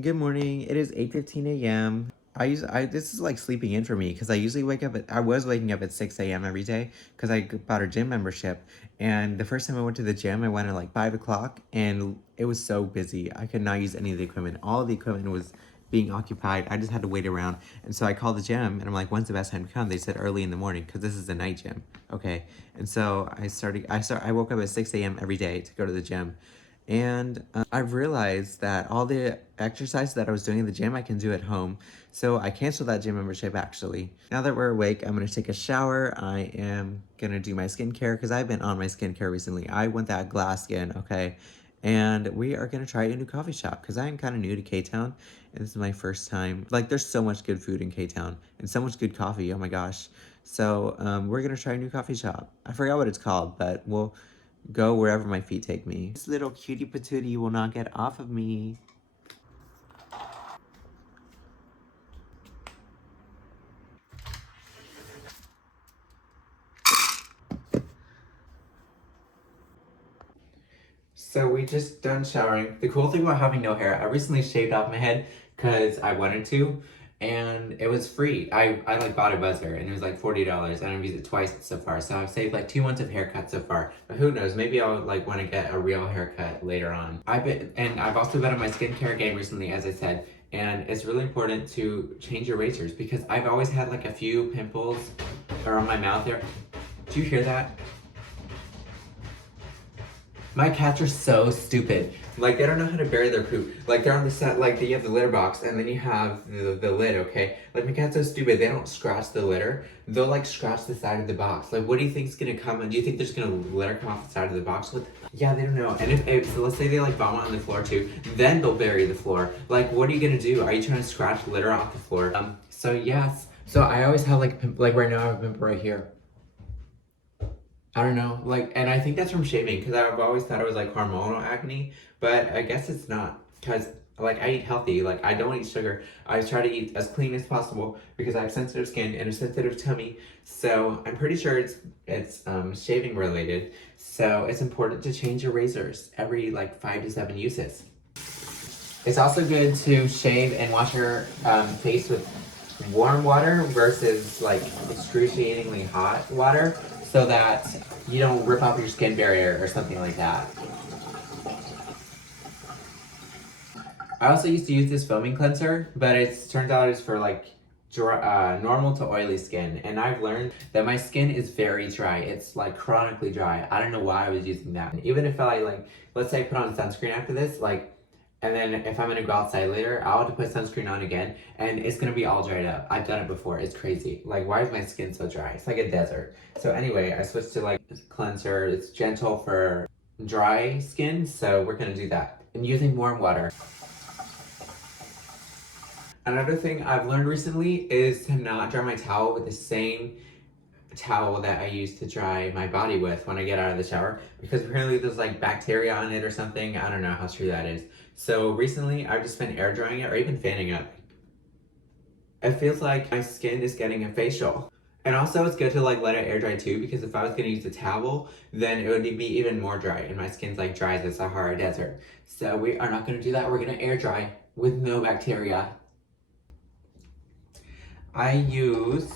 Good morning. It is 8:15 a.m. This is like sleeping in for me because I was waking up at 6 a.m. every day because I bought a gym membership. And the first time I went to the gym, I went at like 5 o'clock and it was so busy. I could not use any of the equipment. All of the equipment was being occupied. I just had to wait around. And so I called the gym and I'm like, when's the best time to come? They said early in the morning because this is a night gym. Okay. And so I woke up at 6 a.m. every day to go to the gym. And I've realized that all the exercise that I was doing in the gym, I can do at home. So I canceled that gym membership actually. Now that we're awake, I'm gonna take a shower. I am gonna do my skincare because I've been on my skincare recently. I want that glass skin, okay? And we are gonna try a new coffee shop because I am kind of new to K-Town. And this is my first time. Like, there's so much good food in K-Town and so much good coffee. Oh my gosh. So we're gonna try a new coffee shop. I forgot what it's called, but we'll go wherever my feet take me. This little cutie patootie will not get off of me. So we just done showering. The cool thing about having no hair, I recently shaved off my head because I wanted to, and it was free. I like bought a buzzer and it was like $40 and I've used it twice so far. So I've saved like 2 months of haircut so far. But who knows, maybe I'll like want to get a real haircut later on. I've also been on my skincare game recently, as I said, and it's really important to change your razors because I've always had like a few pimples around my mouth there. Do you hear that? My cats are so stupid. Like, they don't know how to bury their poop. Like, they're on the set, like, you have the litter box, and then you have the lid, okay? Like, my cat's so stupid, they don't scratch the litter. They'll, like, scratch the side of the box. Like, what do you think's gonna come, and do you think there's gonna litter come off the side of the box? Yeah, they don't know. And so let's say they, like, vomit on the floor, too, then they'll bury the floor. Like, what are you gonna do? Are you trying to scratch litter off the floor? So, yes. So, I always have, like, like, right now I have a pimple right here. I don't know, like, and I think that's from shaving because I've always thought it was like hormonal acne, but I guess it's not because like I eat healthy, like I don't eat sugar. I try to eat as clean as possible because I have sensitive skin and a sensitive tummy. So I'm pretty sure it's shaving related. So it's important to change your razors every like 5 to 7 uses. It's also good to shave and wash your face with warm water versus like excruciatingly hot water so that you don't rip off your skin barrier or something like that. I also used to use this foaming cleanser, but it turns out it's for like normal to oily skin, and I've learned that my skin is very dry. It's like chronically dry. I don't know why I was using that. Even if I like, let's say I put on sunscreen after this, like, and then if I'm gonna go outside later, I'll have to put sunscreen on again, and it's gonna be all dried up. I've done it before. It's crazy. Like, why is my skin so dry? It's like a desert. So anyway, I switched to like cleanser. It's gentle for dry skin, so we're gonna do that. And using warm water. Another thing I've learned recently is to not dry my towel with the same towel that I use to dry my body with when I get out of the shower because apparently there's like bacteria on it or something. I don't know how true that is. So recently I've just been air drying it or even fanning it. It feels like my skin is getting a facial. And also it's good to like let it air dry too because if I was gonna use a towel, then it would be even more dry and my skin's like dry as the Sahara Desert. So we are not gonna do that. We're gonna air dry with no bacteria. I use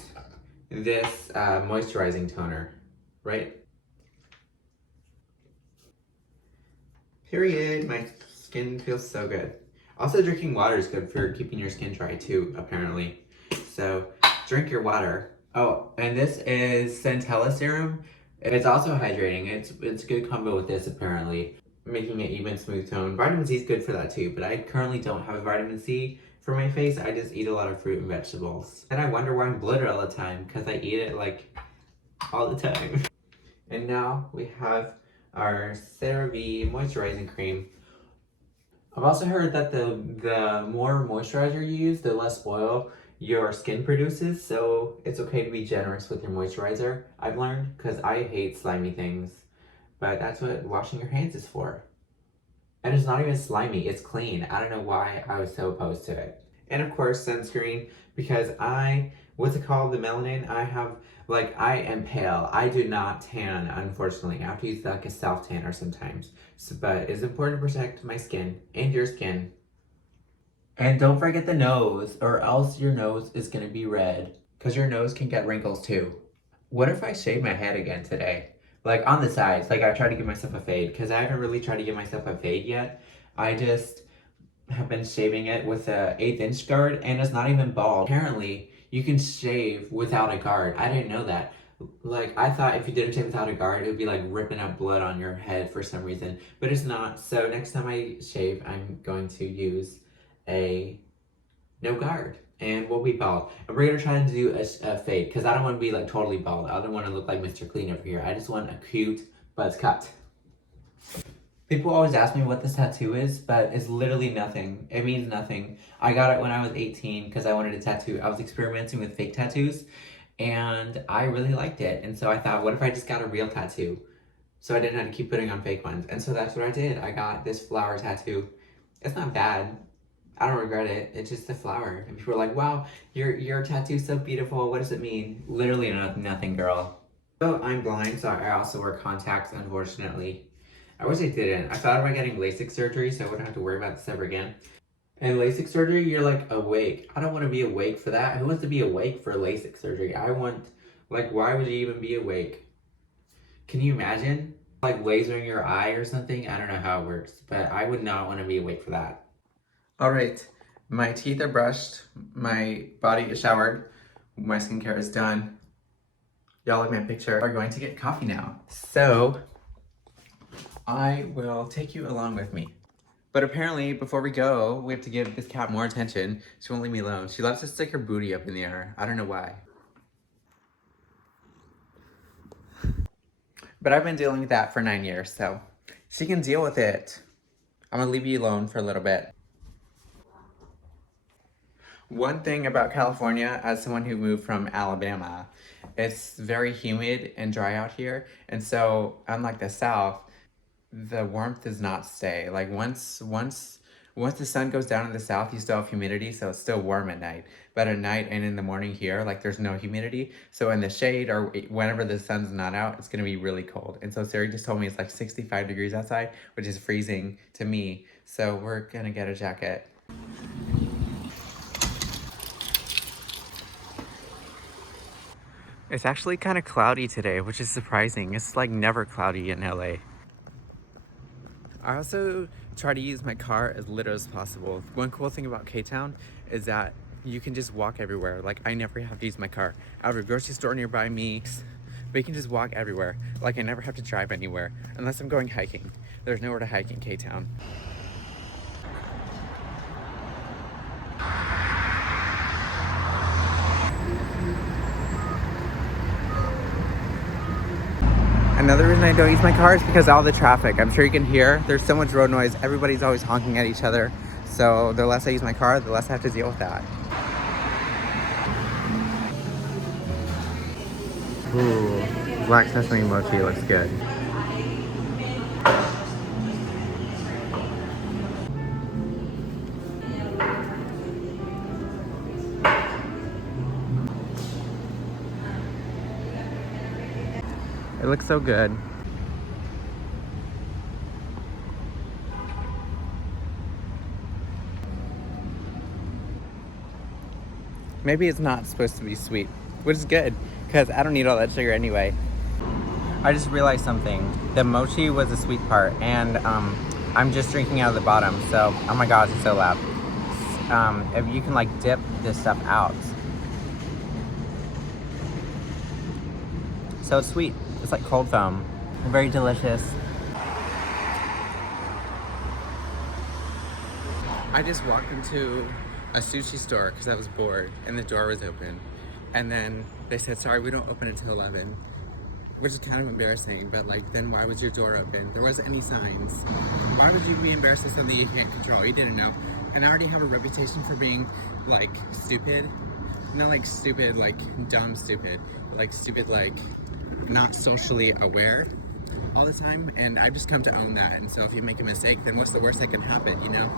this moisturizing toner, right? Period. My skin feels so good. Also, drinking water is good for keeping your skin dry too, apparently. So, drink your water. Oh, and this is Centella serum. It's also hydrating. It's a good combo with this, apparently. Making it even smooth tone. Vitamin C is good for that too, but I currently don't have a vitamin C for my face. I just eat a lot of fruit and vegetables. And I wonder why I'm bloated all the time, because I eat it like all the time. And now we have our CeraVe moisturizing cream. I've also heard that the more moisturizer you use, the less oil your skin produces, so it's okay to be generous with your moisturizer, I've learned, because I hate slimy things. But that's what washing your hands is for. And it's not even slimy, it's clean. I don't know why I was so opposed to it. And of course, sunscreen, because what's it called, the melanin? I am pale. I do not tan, unfortunately. I have to use like a self-tanner sometimes. So, but it's important to protect my skin and your skin. And don't forget the nose, or else your nose is gonna be red. Because your nose can get wrinkles too. What if I shave my head again today? Like on the sides, like I tried to give myself a fade, because I haven't really tried to give myself a fade yet. I just have been shaving it with a 1/8 inch guard, and it's not even bald. Apparently, you can shave without a guard. I didn't know that. Like, I thought if you didn't shave without a guard, it would be like ripping out blood on your head for some reason, but it's not. So next time I shave, I'm going to use a no guard, and we'll be bald. And we're gonna try to do a fade, because I don't want to be like totally bald. I don't want to look like Mr. Clean over here. I just want a cute buzz cut. People always ask me what this tattoo is, but it's literally nothing. It means nothing. I got it when I was 18 because I wanted a tattoo. I was experimenting with fake tattoos, and I really liked it. And so I thought, what if I just got a real tattoo? So I didn't have to keep putting on fake ones. And so that's what I did. I got this flower tattoo. It's not bad. I don't regret it. It's just a flower. And people are like, wow, your tattoo's so beautiful. What does it mean? Literally nothing, girl. So I'm blind, so I also wear contacts, unfortunately. I wish I didn't. I thought about getting LASIK surgery so I wouldn't have to worry about this ever again. And LASIK surgery, you're like awake. I don't want to be awake for that. Who wants to be awake for LASIK surgery? I want, like, why would you even be awake? Can you imagine? Like lasering your eye or something? I don't know how it works, but I would not want to be awake for that. All right, my teeth are brushed, my body is showered, my skincare is done. Y'all like my picture. We're going to get coffee now. So I will take you along with me. But apparently, before we go, we have to give this cat more attention. She won't leave me alone. She loves to stick her booty up in the air. I don't know why. But I've been dealing with that for 9 years, so she can deal with it. I'm gonna leave you alone for a little bit. One thing about California, as someone who moved from Alabama, it's very humid and dry out here. And so, unlike the South, the warmth does not stay. Like once the sun goes down in the South, you still have humidity, so it's still warm at night. But at night and in the morning here, like there's no humidity. So in the shade or whenever the sun's not out, it's gonna be really cold. And so Sari just told me it's like 65 degrees outside, which is freezing to me. So we're gonna get a jacket. It's actually kind of cloudy today, which is surprising. It's like never cloudy in LA. I also try to use my car as little as possible. One cool thing about K-Town is that you can just walk everywhere. Like I never have to use my car. I have a grocery store nearby me, but you can just walk everywhere. Like I never have to drive anywhere unless I'm going hiking. There's nowhere to hike in K-Town. Another reason I don't use my car is because of all the traffic. I'm sure you can hear there's so much road noise. Everybody's always honking at each other. So the less I use my car, the less I have to deal with that. Ooh, black sesame mochi looks good. It looks so good. Maybe it's not supposed to be sweet, which is good, because I don't need all that sugar anyway. I just realized something. The mochi was the sweet part, and I'm just drinking out of the bottom, so, oh my gosh, it's so loud. If you can like dip this stuff out. So it's sweet. It's like cold foam. Very delicious. I just walked into a sushi store because I was bored and the door was open. And then they said, sorry, we don't open until 11. Which is kind of embarrassing, but like, then why was your door open? There wasn't any signs. Why would you be embarrassed at something you can't control? You didn't know. And I already have a reputation for being like stupid. Not like stupid, like dumb stupid. Like stupid, like not socially aware all the time. And I've just come to own that. And so if you make a mistake, then what's the worst that can happen, you know?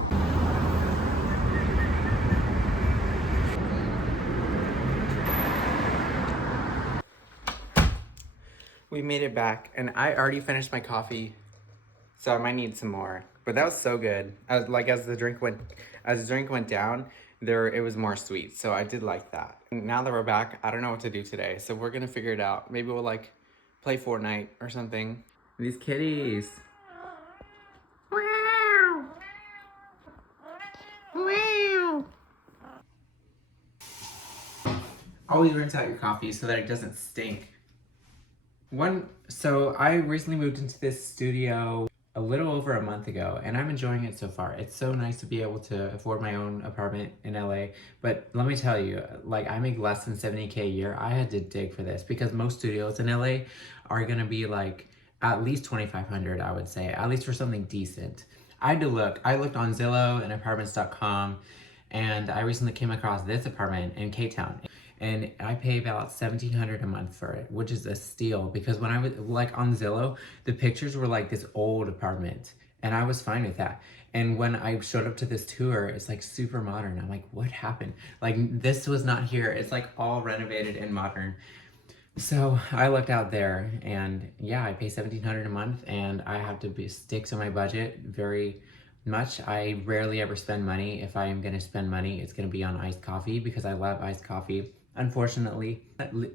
We made it back, and I already finished my coffee, so I might need some more. But that was so good. As the drink went down, it was more sweet. So I did like that. Now that we're back, I don't know what to do today. So we're gonna figure it out. Maybe we'll like play Fortnite or something. These kitties. Wow. Wow. Always rinse out your coffee so that it doesn't stink. So I recently moved into this studio a little over a month ago, and I'm enjoying it so far. It's so nice to be able to afford my own apartment in LA. But let me tell you, like, I make less than 70K a year. I had to dig for this because most studios in LA are gonna be like at least 2,500, I would say, at least for something decent. I had to look. I looked on Zillow and apartments.com, and I recently came across this apartment in K-Town. And I pay about $1,700 a month for it, which is a steal because when I was like on Zillow, the pictures were like this old apartment, and I was fine with that. And when I showed up to this tour, it's like super modern. I'm like, what happened? Like, this was not here. It's like all renovated and modern. So I looked out there, and yeah, I pay $1,700 a month, and I have to stick to my budget very much. I rarely ever spend money. If I am gonna spend money, it's gonna be on iced coffee because I love iced coffee. Unfortunately,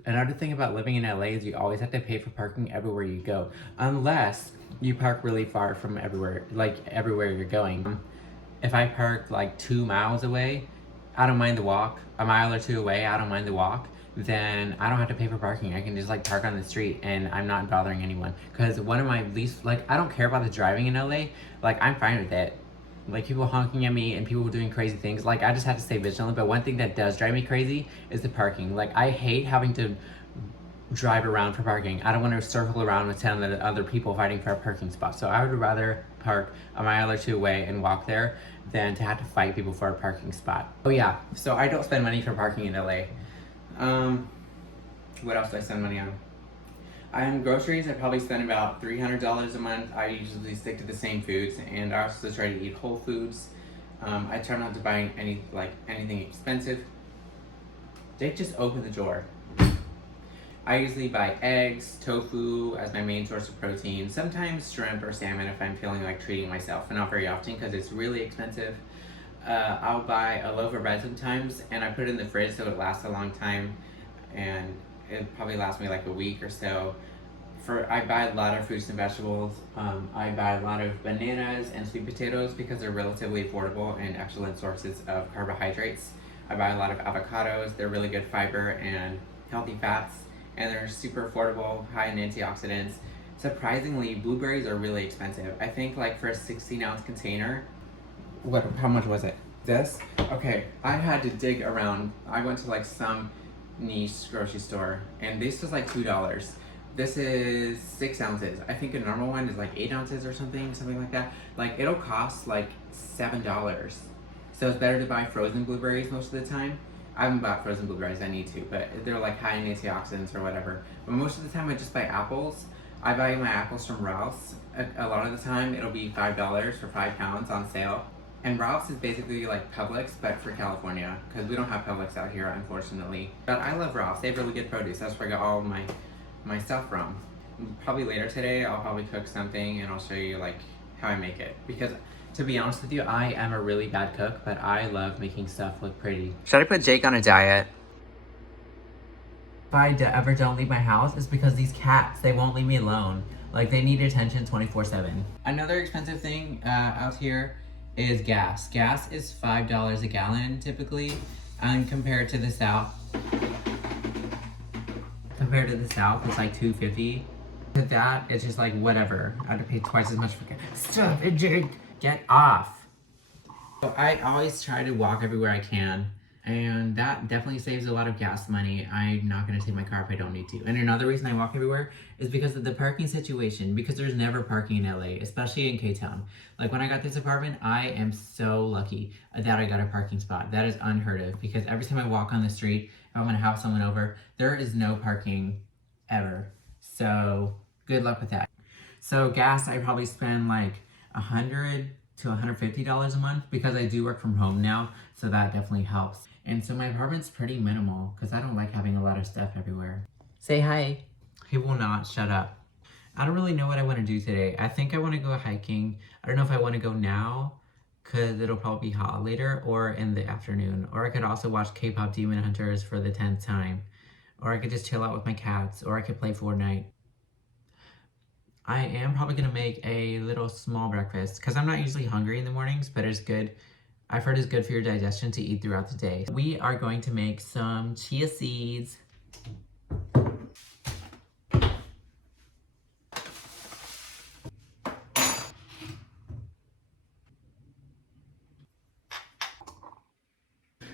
another thing about living in LA is you always have to pay for parking everywhere you go, unless you park really far from everywhere you're going. If I park like 2 miles away, I don't mind the walk. A mile or two away, I don't mind the walk. Then I don't have to pay for parking. I can just like park on the street and I'm not bothering anyone. Because one of my least, like, I don't care about the driving in LA. Like, I'm fine with it. Like, people honking at me and people doing crazy things. Like, I just have to stay vigilant. But one thing that does drive me crazy is the parking. Like, I hate having to drive around for parking. I don't want to circle around with 10 other people fighting for a parking spot. So I would rather park a mile or two away and walk there than to have to fight people for a parking spot. Oh yeah, so I don't spend money for parking in LA. What else do I spend money on? Groceries, I probably spend about $300 a month. I usually stick to the same foods, and I also try to eat whole foods. I try not to buy anything expensive. They just opened the door. I usually buy eggs, tofu as my main source of protein, sometimes shrimp or salmon if I'm feeling like treating myself, and not very often because it's really expensive. I'll buy a loaf of bread sometimes, and I put it in the fridge so it lasts a long time, and it probably lasts me like a week or so. I buy a lot of fruits and vegetables. I buy a lot of bananas and sweet potatoes because they're relatively affordable and excellent sources of carbohydrates. I buy a lot of avocados. They're really good fiber and healthy fats, and they're super affordable, high in antioxidants. Surprisingly, blueberries are really expensive. I think like for a 16-ounce container, how much was it? This? Okay, I had to dig around. I went to like some niche grocery store, and this was like $2. This is 6 ounces. I think a normal one is like 8 ounces or something like that. Like, it'll cost like $7. So it's better to buy frozen blueberries most of the time. I haven't bought frozen blueberries, I need to, but they're like high in antioxidants or whatever. But most of the time I just buy apples. I buy my apples from Ralph's. A lot of the time it'll be $5 for 5 pounds on sale. And Ralph's is basically like Publix, but for California, because we don't have Publix out here, unfortunately. But I love Ralph's. They have really good produce. That's where I got all of my stuff from. Probably later today, I'll probably cook something and I'll show you like how I make it. Because to be honest with you, I am a really bad cook, but I love making stuff look pretty. Should I put Jake on a diet? If I ever don't leave my house, it's because these cats, they won't leave me alone. Like, they need attention 24/7. Another expensive thing out here is gas. Gas is $5 a gallon typically, and compared to the south, it's like $2.50. To that, it's just like whatever. I have to pay twice as much for gas. Stop it, Jake! Get off! So I always try to walk everywhere I can, and that definitely saves a lot of gas money. I'm not gonna take my car if I don't need to. And another reason I walk everywhere is because of the parking situation, because there's never parking in LA, especially in K-Town. Like, when I got this apartment, I am so lucky that I got a parking spot. That is unheard of, because every time I walk on the street, if I'm gonna have someone over, there is no parking ever. So good luck with that. So gas, I probably spend like $100 to $150 a month because I do work from home now, so that definitely helps. And so my apartment's pretty minimal because I don't like having a lot of stuff everywhere. Say hi. He will not shut up. I don't really know what I want to do today. I think I want to go hiking. I don't know if I want to go now because it'll probably be hot later or in the afternoon. Or I could also watch K-pop Demon Hunters for the 10th time. Or I could just chill out with my cats. Or I could play Fortnite. I am probably going to make a little small breakfast because I'm not usually hungry in the mornings, but it's good. I've heard it's good for your digestion to eat throughout the day. We are going to make some chia seeds.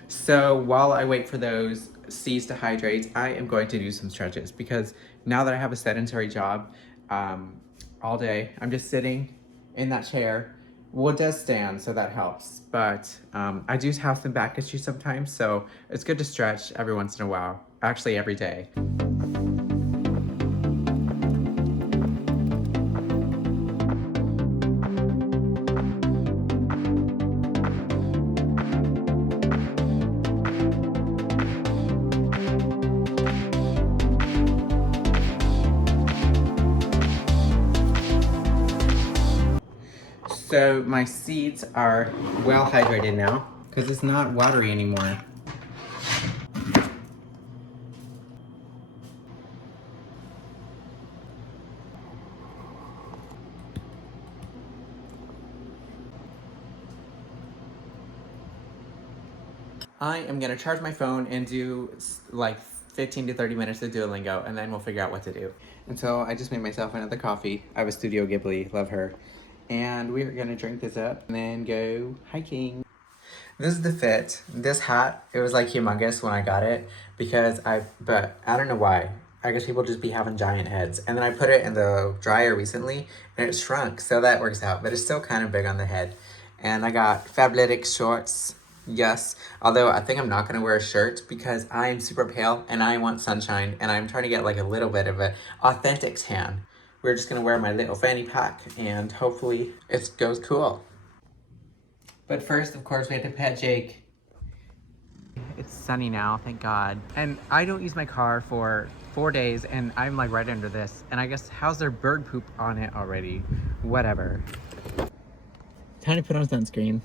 So while I wait for those seeds to hydrate, I am going to do some stretches because now that I have a sedentary job all day, I'm just sitting in that chair. Well, it does stand, so that helps. But I do have some back issues sometimes, so it's good to stretch every once in a while. Actually, every day. So my seeds are well hydrated now because it's not watery anymore. I am gonna charge my phone and do like 15 to 30 minutes of Duolingo, and then we'll figure out what to do. And so I just made myself another coffee. I have a Studio Ghibli, love her. And we're gonna drink this up and then go hiking. This is the fit. This hat, it was like humongous when I got it but I don't know why. I guess people just be having giant heads. And then I put it in the dryer recently and it shrunk, so that works out, but it's still kind of big on the head. And I got Fabletics shorts. Yes, although I think I'm not going to wear a shirt because I am super pale and I want sunshine and I'm trying to get like a little bit of an authentic tan. We're just going to wear my little fanny pack and hopefully it goes cool. But first, of course, we have to pet Jake. It's sunny now, thank God. And I don't use my car for 4 days and I'm like right under this. And I guess, how's there bird poop on it already? Whatever. Time to put on sunscreen.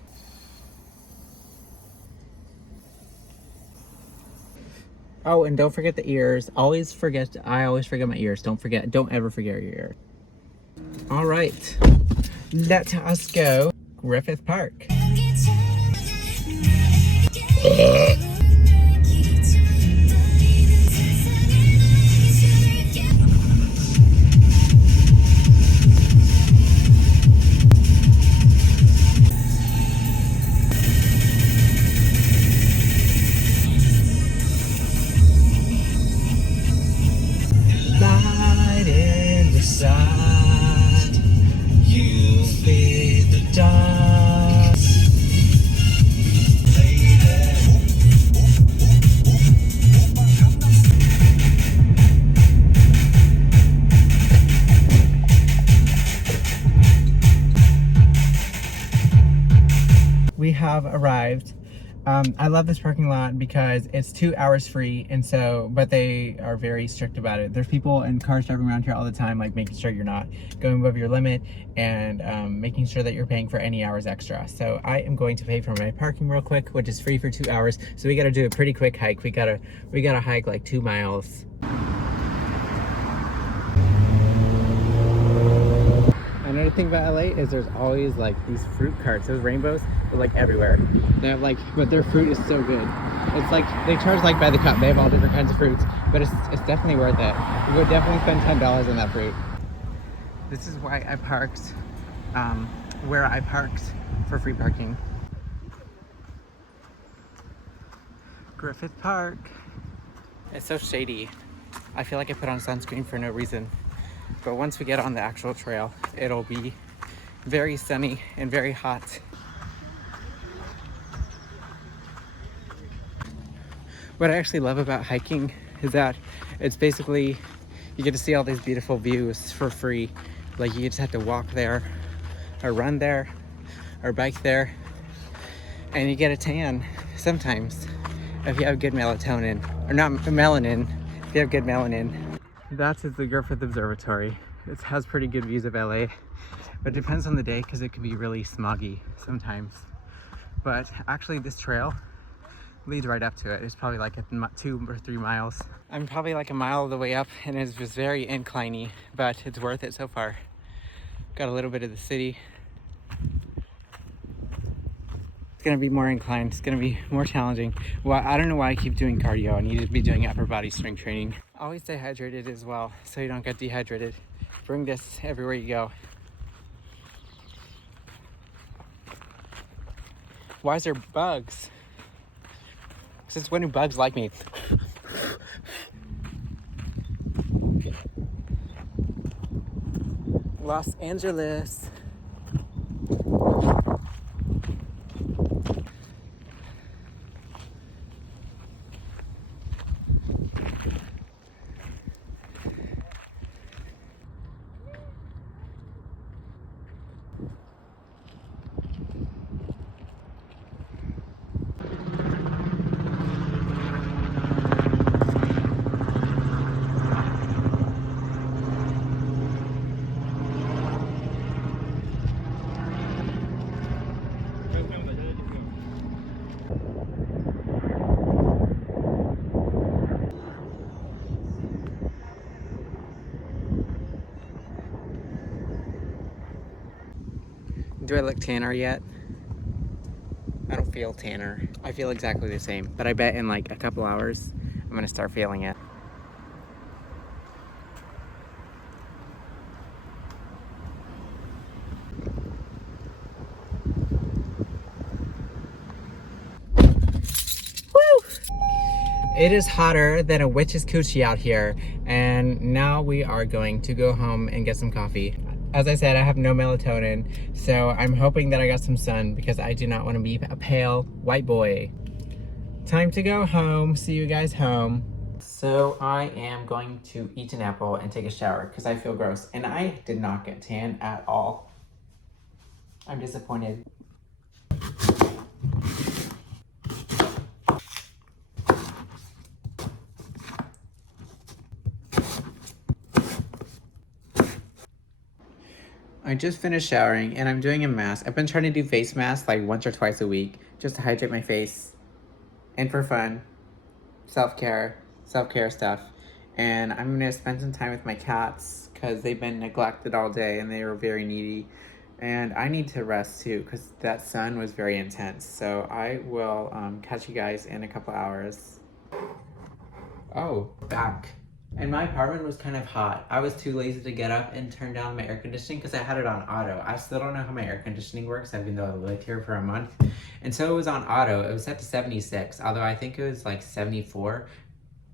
Oh, and don't forget the ears. I always forget my ears. Don't ever forget your ear. All right, let us go. Griffith Park. Light in the sun, you'll be the dust. We have arrived. I love this parking lot because it's 2 hours free, and so, but they are very strict about it. There's people and cars driving around here all the time, like making sure you're not going above your limit and making sure that you're paying for any hours extra. So I am going to pay for my parking real quick, which is free for 2 hours. So we got to do a pretty quick hike. We gotta hike like 2 miles. Another thing about LA is there's always like these fruit carts. Those rainbows are like everywhere. They have like, but their fruit is so good. It's like they charge like by the cup. They have all different kinds of fruits, but it's definitely worth it. You would definitely spend $10 on that fruit. This is why I parked where I parked for free parking. Griffith Park. It's so shady. I feel like I put on sunscreen for no reason. But once we get on the actual trail, it'll be very sunny and very hot. What I actually love about hiking is that it's basically, you get to see all these beautiful views for free. Like you just have to walk there, or run there, or bike there, and you get a tan sometimes if you have good melatonin, or not melanin, if you have good melanin. That is the Griffith Observatory. It has pretty good views of LA, but it depends on the day because it can be really smoggy sometimes. But actually this trail leads right up to it. It's probably like 2 or 3 miles. I'm probably like a mile of the way up, and it's just very incliney, but it's worth it so far. Got a little bit of the city. It's gonna be more inclined. It's gonna be more challenging. Well, I don't know why I keep doing cardio. I need to be doing upper body strength training. Always stay hydrated as well, so you don't get dehydrated. Bring this everywhere you go. Why is there bugs? Since when do bugs like me? Los Angeles. Do I look tanner yet? I don't feel tanner. I feel exactly the same, but I bet in like a couple hours, I'm gonna start feeling it. It is hotter than a witch's coochie out here, and now we are going to go home and get some coffee. As I said, I have no melatonin, so I'm hoping that I got some sun because I do not want to be a pale white boy. Time to go home. See you guys home. So I am going to eat an apple and take a shower because I feel gross, and I did not get tan at all. I'm disappointed. I just finished showering and I'm doing a mask. I've been trying to do face masks like once or twice a week just to hydrate my face and for fun, self-care stuff. And I'm gonna spend some time with my cats because they've been neglected all day and they were very needy. And I need to rest too because that sun was very intense. So I will catch you guys in a couple hours. Oh, back. And my apartment was kind of hot. I was too lazy to get up and turn down my air conditioning because I had it on auto. I still don't know how my air conditioning works, even though I lived here for a month. And so it was on auto. It was set to 76, although I think it was like 74.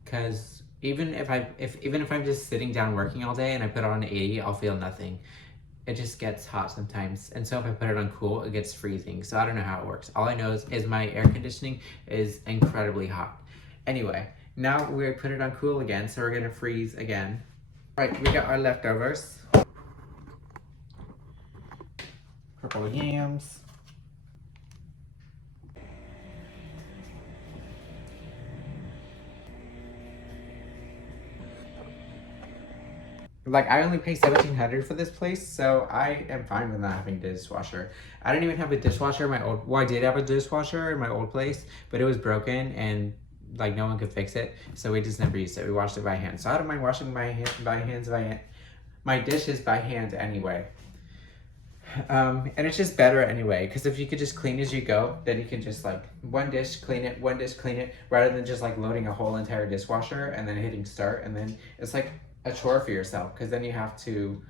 Because even if I'm just sitting down working all day and I put it on 80, I'll feel nothing. It just gets hot sometimes. And so if I put it on cool, it gets freezing. So I don't know how it works. All I know is my air conditioning is incredibly hot. Anyway. Now we put it on cool again, so we're gonna freeze again. Right, we got our leftovers. Purple yams. Like, I only pay $1,700 for this place, so I am fine with not having a dishwasher. I don't even have a dishwasher in my old, well, I did have a dishwasher in my old place, but it was broken and like no one could fix it, so we just never used it. We washed it by hand. So I don't mind washing my dishes by hand anyway. And it's just better anyway, because if you could just clean as you go, then you can just like one dish clean it, rather than just like loading a whole entire dishwasher and then hitting start, and then it's like a chore for yourself because then you have to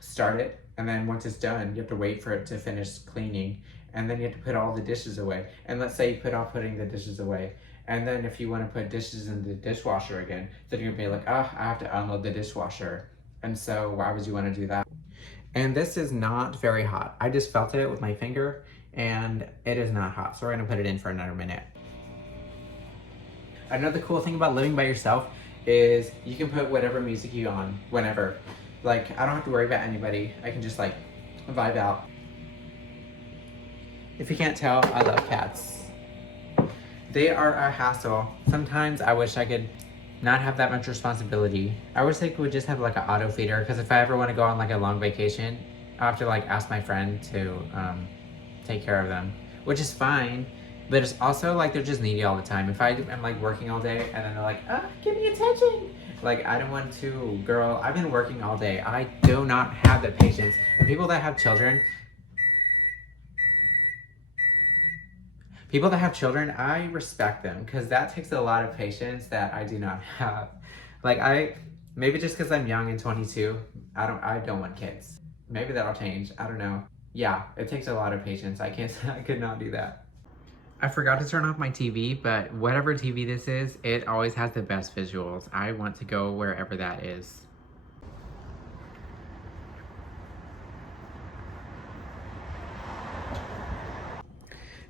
start it, and then once it's done, you have to wait for it to finish cleaning, and then you have to put all the dishes away. And let's say you put off putting the dishes away. And then if you want to put dishes in the dishwasher again, then you're gonna be like, oh, I have to unload the dishwasher. And so why would you want to do that? And this is not very hot. I just felt it with my finger and it is not hot. So we're gonna put it in for another minute. Another cool thing about living by yourself is you can put whatever music you on, whenever. Like, I don't have to worry about anybody. I can just like vibe out. If you can't tell, I love cats. They are a hassle. Sometimes I wish I could not have that much responsibility. I wish they would just have like an auto feeder, because if I ever want to go on like a long vacation, I have to like ask my friend to take care of them, which is fine. But it's also like they're just needy all the time. If I'm like working all day and then they're like, give me attention. Like, I don't want to, girl, I've been working all day. I do not have the patience. And people that have children, I respect them, because that takes a lot of patience that I do not have. Like, maybe just because I'm young and 22, I don't want kids. Maybe that'll change. I don't know. Yeah, it takes a lot of patience. I could not do that. I forgot to turn off my TV, but whatever TV this is, it always has the best visuals. I want to go wherever that is.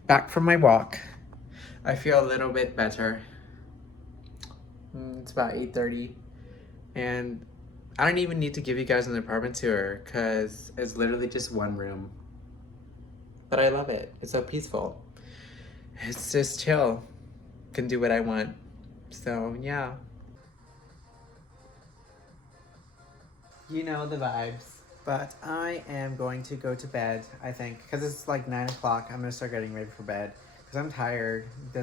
Back from my walk. I feel a little bit better. It's about 8:30, and I don't even need to give you guys an apartment tour, because it's literally just one room. But I love it. It's so peaceful. It's just chill. Can do what I want. So, yeah. You know the vibes. But I am going to go to bed, I think, because it's like 9 o'clock. I'm going to start getting ready for bed, because I'm tired. The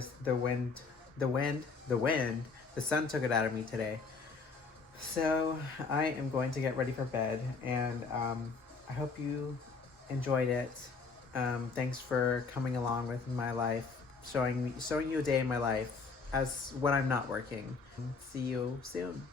sun took it out of me today. So I am going to get ready for bed, and I hope you enjoyed it. Thanks for coming along with my life, showing you a day in my life as when I'm not working. See you soon.